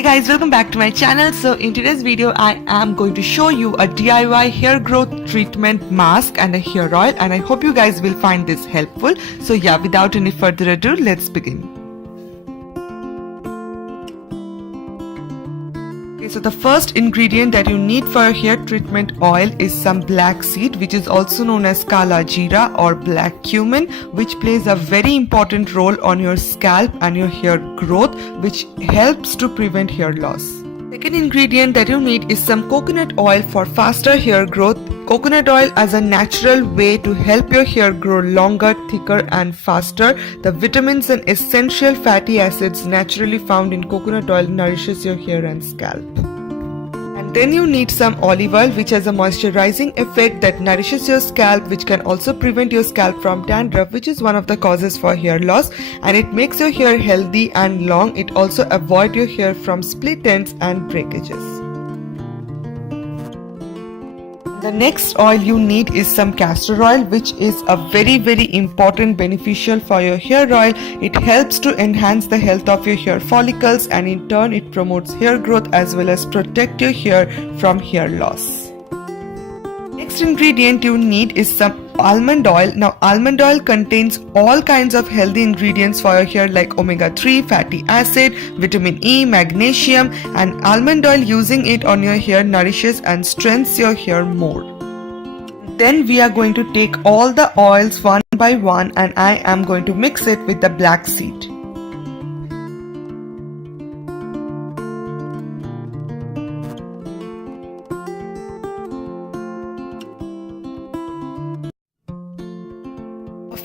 Hey guys, welcome back to my channel. So in today's video I am going to show you a DIY hair growth treatment mask and a hair oil, and I hope you guys will find this helpful. So yeah, without any further ado, let's begin. Okay, so the first ingredient that you need for a hair treatment oil is some black seed, which is also known as kala jeera or black cumin, which plays a very important role on your scalp and your hair growth, which helps to prevent hair loss. Second ingredient that you need is some coconut oil for faster hair growth. Coconut oil as a natural way to help your hair grow longer, thicker and faster. The vitamins and essential fatty acids naturally found in coconut oil nourishes your hair and scalp. And then you need some olive oil, which has a moisturizing effect that nourishes your scalp, which can also prevent your scalp from dandruff, which is one of the causes for hair loss, and it makes your hair healthy and long. It also avoids your hair from split ends and breakages. The next oil you need is some castor oil, which is a very important beneficial for your hair oil. It helps to enhance the health of your hair follicles, and in turn it promotes hair growth as well as protect your hair from hair loss. Next ingredient you need is some almond oil. Now almond oil contains all kinds of healthy ingredients for your hair like omega-3 fatty acid, vitamin E, magnesium, and almond oil, using it on your hair nourishes and strengthens your hair more. Then we are going to take all the oils one by one, and I am going to mix it with the black seed.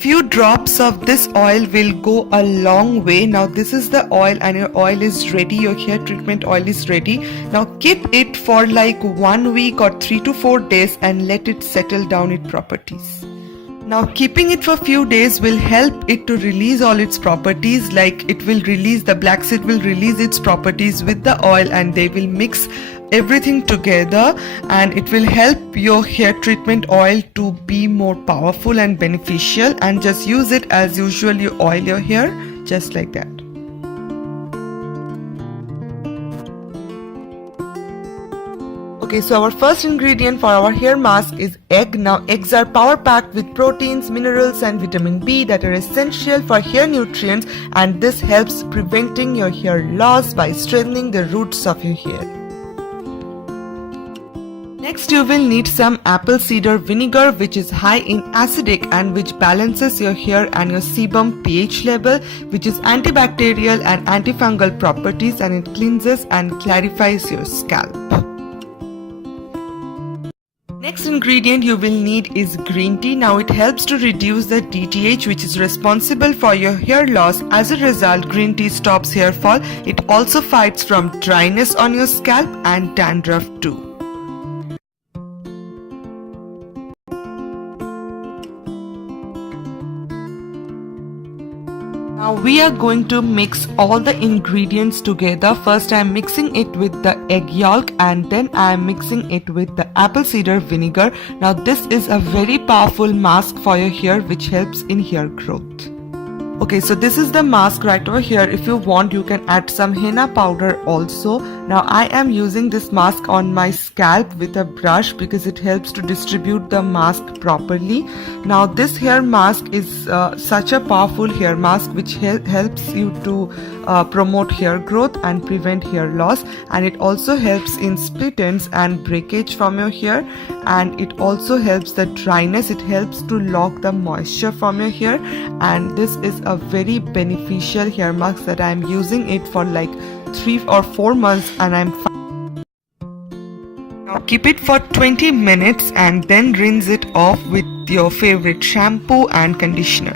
Few drops of this oil will go a long way. Now this is the oil and your oil is ready, your hair treatment oil is ready. Now keep it for like 1 week or 3 to 4 days and let it settle down its properties. Now keeping it for few days will help it to release all its properties, like it will release, the black seed will release its properties with the oil and they will mix everything together, and it will help your hair treatment oil to be more powerful and beneficial, and just use it as usual. You oil your hair just like that. Okay, so our first ingredient for our hair mask is egg. Now eggs are power packed with proteins, minerals and vitamin B that are essential for hair nutrients, and this helps preventing your hair loss by strengthening the roots of your hair. Next you will need some apple cider vinegar, which is high in acidic and which balances your hair and your sebum pH level, which is antibacterial and antifungal properties, and it cleanses and clarifies your scalp. Next ingredient you will need is green tea. Now it helps to reduce the DHT, which is responsible for your hair loss. As a result, green tea stops hair fall. It also fights from dryness on your scalp and dandruff too. Now we are going to mix all the ingredients together. First I am mixing it with the egg yolk, and then I am mixing it with the apple cider vinegar. Now this is a very powerful mask for your hair which helps in hair growth. Okay, so this is the mask right over here. If you want, you can add some henna powder also. Now I am using this mask on my scalp with a brush because it helps to distribute the mask properly. Now this hair mask is such a powerful hair mask which helps you to promote hair growth and prevent hair loss, and it also helps in split ends and breakage from your hair, and it also helps the dryness. It helps to lock the moisture from your hair, and this is a very beneficial hair mask that I am using it for like 3 or 4 months, and I'm fine. Now keep it for 20 minutes and then rinse it off with your favorite shampoo and conditioner.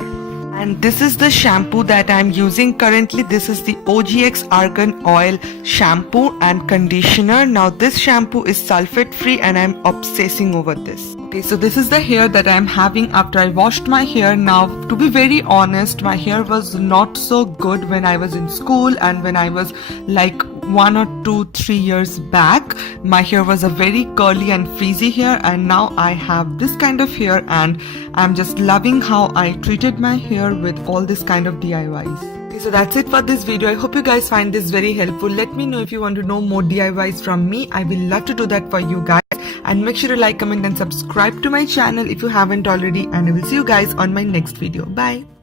And this is the shampoo that I am using currently. This is the OGX Argan Oil shampoo and conditioner. Now this shampoo is sulfate free and I am obsessing over this. Okay, so this is the hair that I am having after I washed my hair. Now to be very honest, my hair was not so good when I was in school and when I was like 1 or 2-3 years back. My hair was a very curly and frizzy hair, and now I have this kind of hair, and I'm just loving how I treated my hair with all this kind of DIYs. Okay, so that's it for this video. I hope you guys find this very helpful. Let me know if you want to know more DIYs from me. I will love to do that for you guys. And make sure to like, comment and subscribe to my channel if you haven't already. And I will see you guys on my next video. Bye.